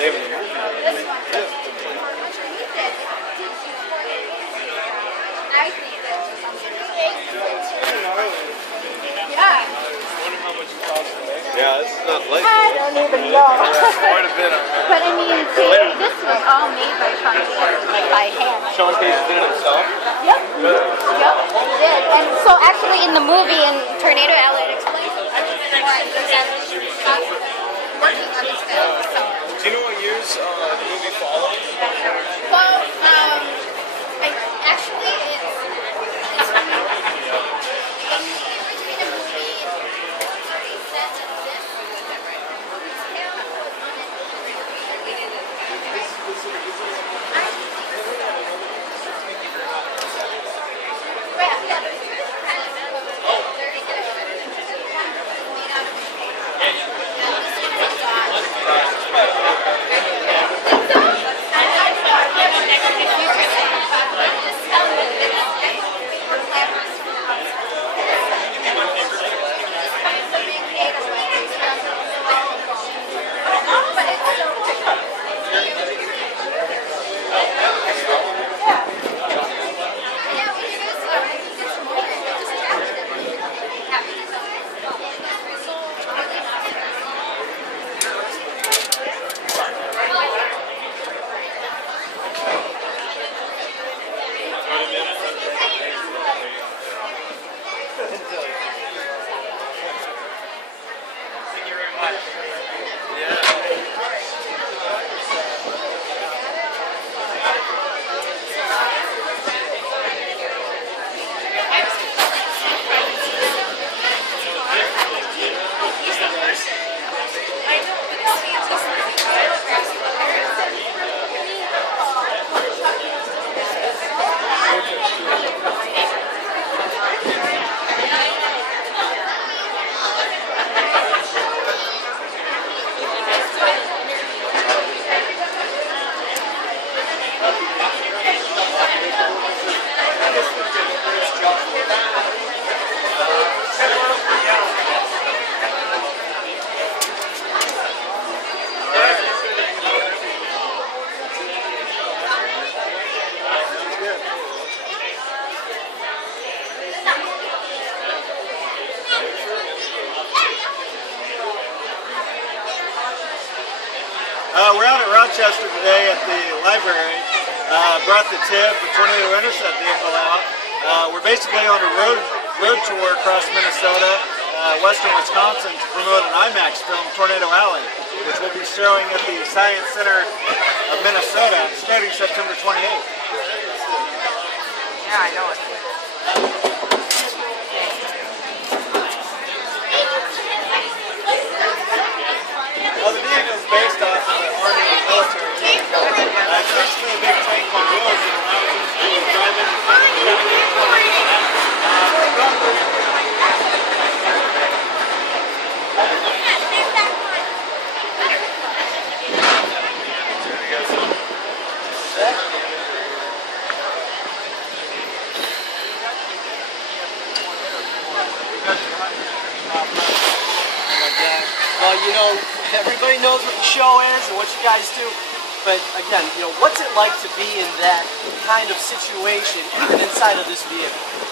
Yeah, this is not like I don't even know. quite a bit on that. But I mean, see, this was all made by Sean Case, like by hand. Sean Case did it himself? Yep. Yep, he did. And so actually in the movie in Tornado Alley, it explains more on working on this film. So. Do you know what years the movie follows? Well, actually it's We're out at Rochester today at the library. Brought the TIV, the Tornado Intercept Vehicle out. We're basically on a road tour across Minnesota, western Wisconsin, to promote an IMAX film, Tornado Alley, which will be showing at the Science Center of Minnesota starting September 28th. Yeah, I know it. Well, the vehicle is based off of the Army and military vehicle. It's basically a big tank on wheels that allows us to drive in the Well, you know, everybody knows what the show is and what you guys do. But again, you know, what's it like to be in that kind of situation, even inside of this vehicle?